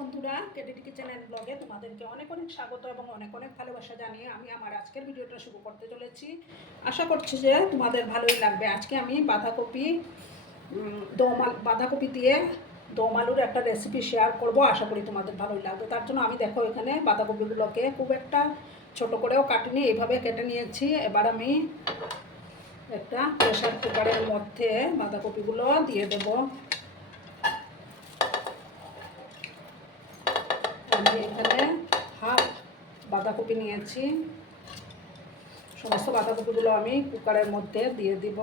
বন্ধুরা, কেটিটি kitchen and ব্লগে তোমাদেরকে অনেক অনেক স্বাগত এবং অনেক অনেক ভালোবাসা জানিয়ে আমি আমার আজকের ভিডিওটা শুরু করতে চলেছি। আশা করছি যে তোমাদের ভালোই লাগবে। আজকে আমি বাঁধাকপি দিয়ে দম আলুর একটা রেসিপি শেয়ার করব। আশা করি তোমাদের ভালোই লাগবে। তার জন্য আমি দেখো এখানে বাঁধাকপিগুলোকে খুব একটা ছোট করেও কাটিনি, এইভাবে কেটে নিয়েছি। এবার আমি একটা প্রেসার কুকারের মধ্যে বাঁধাকপিগুলো দিয়ে দেবো। আমি এখানে হাফ বাঁধাকপি নিয়েছি। সমস্ত বাঁধাকপিগুলো আমি কুকারের মধ্যে দিয়ে দিব।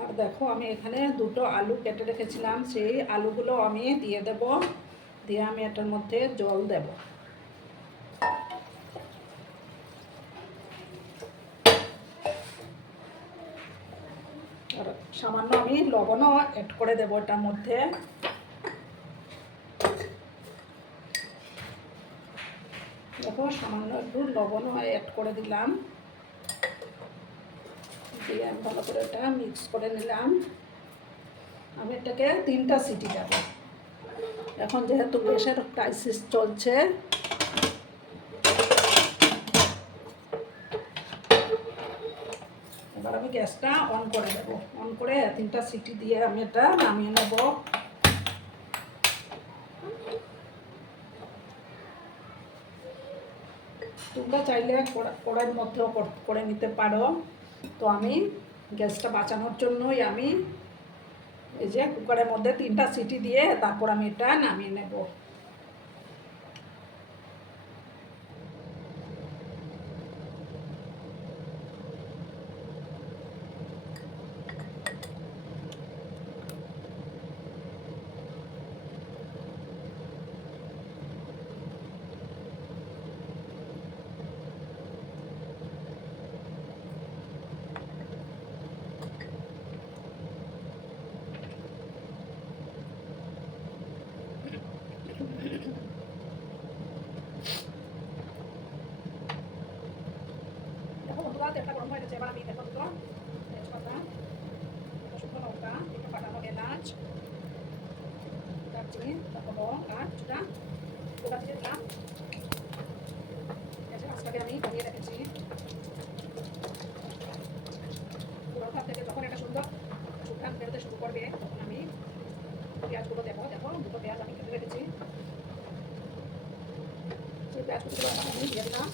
আর দেখো আমি এখানে দুটো আলু কেটে রেখেছিলাম, সেই আলুগুলো আমি দিয়ে দেব। দিয়ে আমি এটার মধ্যে জল দেব। আর সামান্য আমি লবণও অ্যাড করে দেবো এটার মধ্যে। দেখো সামান্য একটু লবণও অ্যাড করে দিলাম। দিয়ে আমি ভালো করে এটা মিক্স করে নিলাম। আমি এটাকে 3টা সিটি দেব। এখন যেহেতু গ্যাসের ক্রাইসিস চলছে, এবার আমি গ্যাসটা অন করে দেবো। অন করে 3টা সিটি দিয়ে আমি এটা নামিয়ে নেব। তোমরা চাইলে কড়াইয়ের মধ্যেও করে নিতে পারো। তো আমি গ্যাসটা বাঁচানোর জন্যই আমি এই যে কুকারের মধ্যে 3টা সিটি দিয়ে তারপর আমি এটা নামিয়ে নেব। দেখো বন্ধুরা, তেলটা গরম হয়ে গেছে। এবার আমি দেখো দুটো তেজপাতা, শুকনো লঙ্কা, একটু কাটানো এলাচ, দারচিনি, তারপর লং আর কিছুটা গোটা দিয়ে দিলাম। গ্যাসের আঁচটাকে আমি কমিয়ে রেখেছি। লঙ্কা থেকে যখন একটা সুন্দর সুঘ্রাণ বেরোতে শুরু করবে তখন আমি পেঁয়াজগুলো দেবো। দেখো দুটো পেঁয়াজ আমি কেটে রেখেছি, সেই পেঁয়াজগুলো আমি দিয়ে দিলাম।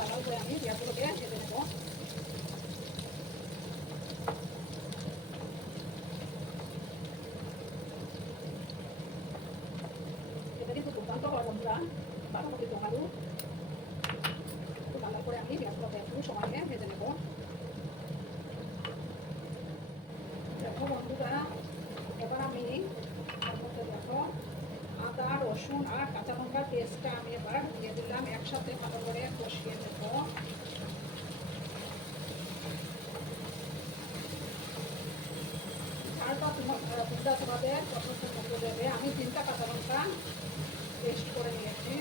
ভালো করে আমি পেঁয়াজগুলোকে ভেজে নেব। এটা কিন্তু দুর্দান্ত হয় বন্ধুরা, বাঁধাকপি দম আলু। একটু ভালো করে আমি পেঁয়াজগুলোকে একটু সময় নিয়ে ভেজে নেব। দেখো বন্ধুরা, এবার আমি তার মধ্যে দেখো আদা, রসুন আর কাঁচা লঙ্কার পেস্টটা আমি এবার দিয়ে দিলাম। একসাথে ভালো করে কষিয়ে নেব। ঝালটা তোমরা তোমাদের পছন্দ মতো দেবে। আমি 3টা কাঁচা লঙ্কা পেস্ট করে নিয়েছি।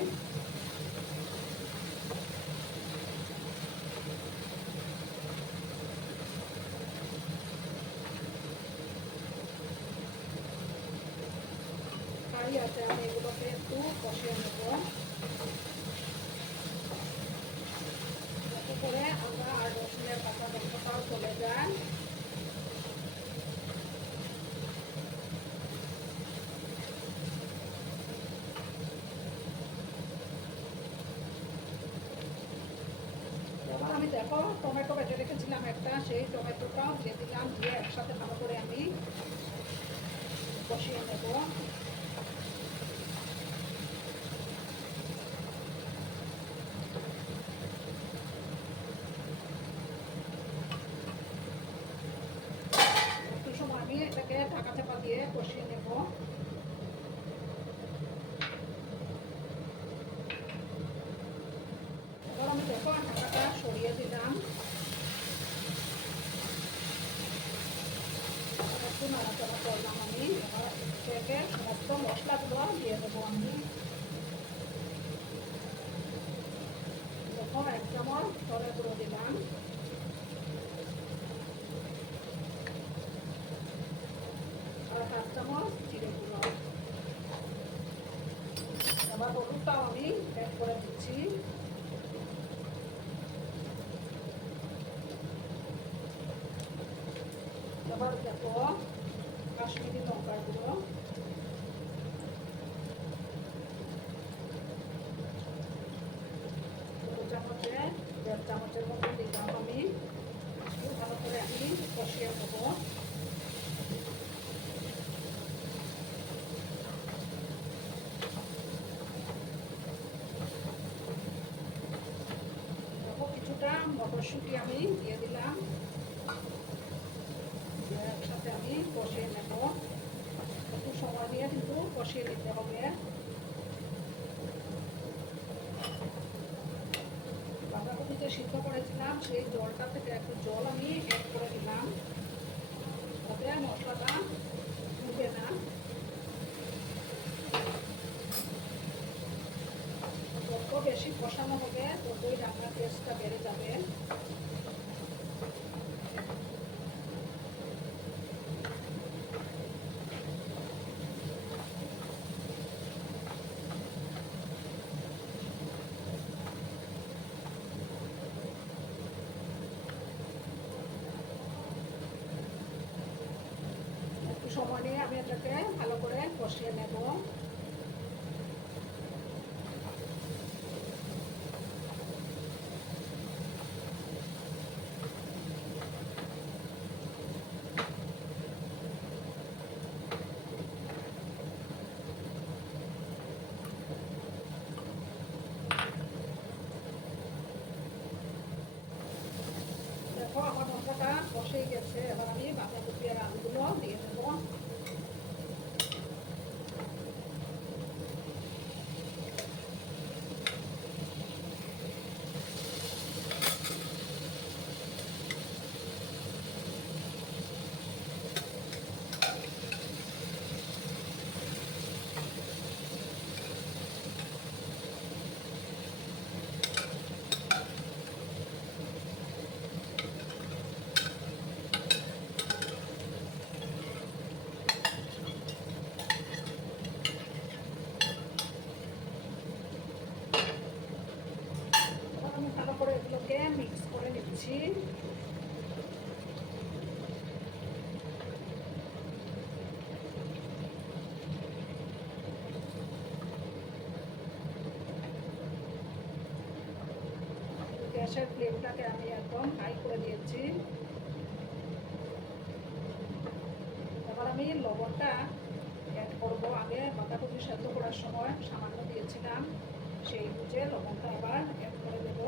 তাই আছে, আমি এগুলোকে একটু কষিয়ে নেব যাতে করে আদা আর রসুনের কাঁচা গন্ধটাও চলে যায়। এবার আমি দেখো টমেটো কেটে রেখেছিলাম একটা, সেই টমেটোটাও দিয়ে দিলাম। দিয়ে একসাথে ভালো করে আমি কষিয়ে নেব। একটু সময় আমি এটাকে ঢাকা চাপা দিয়ে কষিয়ে নেব। এবার আমি দেখো ঢাকাটা সরিয়ে দিলাম। একটু নাড়াচাড়া করলাম আমি। এবার এটাকে সমস্ত মশলাগুলো দিয়ে দেবো আমি। দেখো 1 চামচ ধরে গুঁড়ো দিলাম, আর 1/2 চামচ জিরে গুঁড়ো। এবার হলুদটাও আমি অ্যাড করে দিচ্ছি। এবার দেখো কাশ্মীরি লঙ্কার গুঁড়ো, চামচে 1.5 চামচের মতো দিলাম আমি। ভালো করে আমি কষিয়ে নেবো। দেখো কিছুটা মটরশুঁটি আমি দিয়ে দিলাম, একসাথে আমি কষিয়ে নেব। একটু সময় নিয়ে কিন্তু কষিয়ে নিতে হবে। বাঁধাকপিতে সিদ্ধ করেছিলাম সেই জলটা থেকে একটু জল আমি অ্যাড করে দিলাম, যাতে মশলাটা ডুবে না। যত বেশি কষানো হবে ততই রান্নার টেস্টটা বেড়ে যাবে। একটু সময় নিয়ে আমি এটাকে ভালো করে কষিয়ে নেব। দেখো আমার মশলাটা কষে গেছে, এবার আমি বাঁধাকপি আর আলুগুলো দিয়ে দেবো। আমি ভালো করে এগুলোকে মিক্স করে নিচ্ছি। গ্যাসের ফ্লেমটাকে আমি একদম হাই করে দিয়েছি। এবার আমি লবণটা অ্যাড করবো। আগে বাঁধাকপি সেদ্ধ করার সময় সামান্য দিয়েছিলাম, সেই বুঝে লবণটা আবার অ্যাড করে দেবো।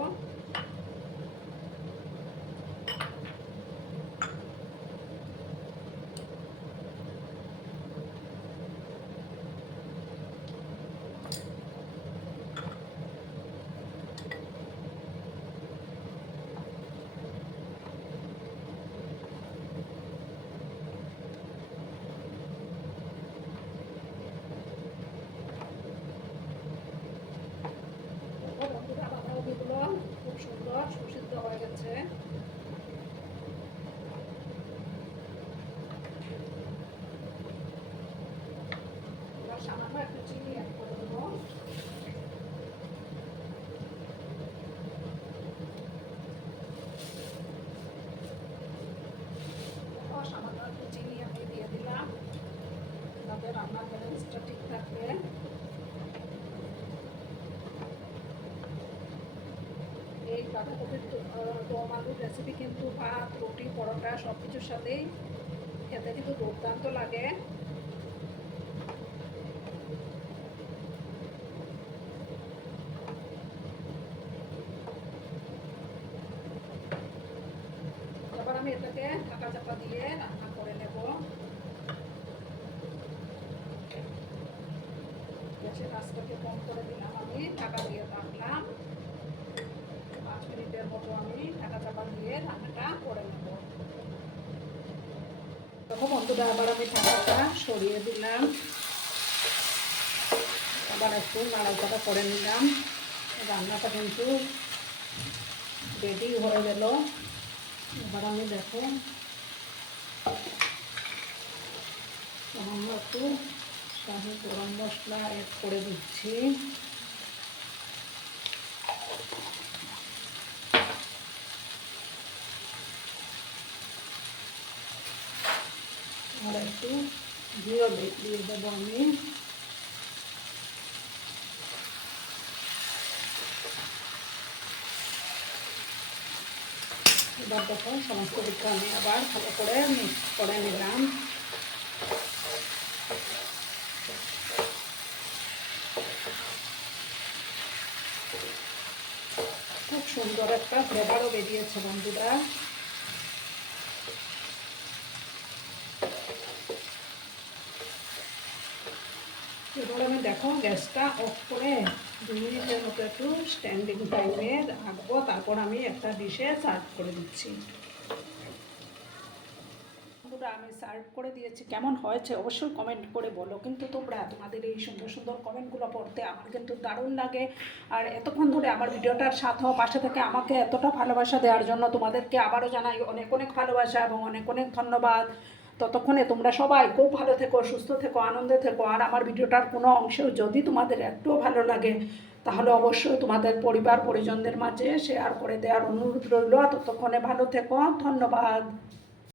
বন্ধুরা বাঁধাকপিগুলো খুব সুন্দর সুসিদ্ধ হয়ে গেছে। এবার সামান্য একটু চিনি অ্যাড করে দেবো। সামান্য একটু চিনি আমি দিয়ে দিলাম, যাতে রান্নার ব্যালেন্সটা ঠিক থাকবে। এই বাঁধাকপির দম আলুর রেসিপি কিন্তু ভাত, রুটি, পরোটা সব কিছুর সাথেই খেতে কিন্তু দুর্দান্ত লাগে। এবার আমি এটাকে ঢাকা চাপা দিয়ে রান্না করে নেব। গ্যাসের আঁচটাকে কম করে দিলাম, আমি ঢাকা দিয়ে রাখলাম। 5 মিনিটের মতো আমি ঢাকা চাপা দিয়ে রান্নাটা করে নেব। দেখো বন্ধুরা, আবার আমি ঢাকাটা সরিয়ে দিলাম। আবার একটু নাড়াচাড়া করে নিলাম। রান্নাটা কিন্তু রেডি হয়ে গেল। এবার আমি দেখো সামান্য একটু শাহি গরম মশলা অ্যাড করে দিচ্ছি। আর একটু ঘিও দিয়ে দেবো আমি। এবার দেখো সমস্ত কিছু আমি আবার ভালো করে মিক্স করে নিলাম। খুব সুন্দর একটা ফ্লেভারও বেরিয়েছে বন্ধুরা। এবার আমি দেখো গ্যাসটা অফ করে 2 মিনিটের মতো একটু স্ট্যান্ডিং টাইমে রাখবো, তারপর আমি একটা ডিশে সার্ভ করে দিচ্ছি। আমি সার্ভ করে দিয়েছি, কেমন হয়েছে অবশ্যই কমেন্ট করে বলো। কিন্তু তোমরা তোমাদের এই সুন্দর সুন্দর কমেন্টগুলো পড়তে আমার কিন্তু দারুণ লাগে। আর এতক্ষণ ধরে আমার ভিডিওটার সাথে পাশে থেকে আমাকে এতটা ভালোবাসা দেওয়ার জন্য তোমাদেরকে আবারও জানাই অনেক অনেক ভালোবাসা এবং অনেক অনেক ধন্যবাদ। ততক্ষণে তোমরা সবাই খুব ভালো থেকো, সুস্থ থেকো, আনন্দে থেকো। আর আমার ভিডিওটার কোনো অংশেও যদি তোমাদের একটুও ভালো লাগে তাহলে অবশ্যই তোমাদের পরিবার পরিজনদের মাঝে শেয়ার করে দেওয়ার অনুরোধ রইল। ততক্ষণে ভালো থেকো, ধন্যবাদ।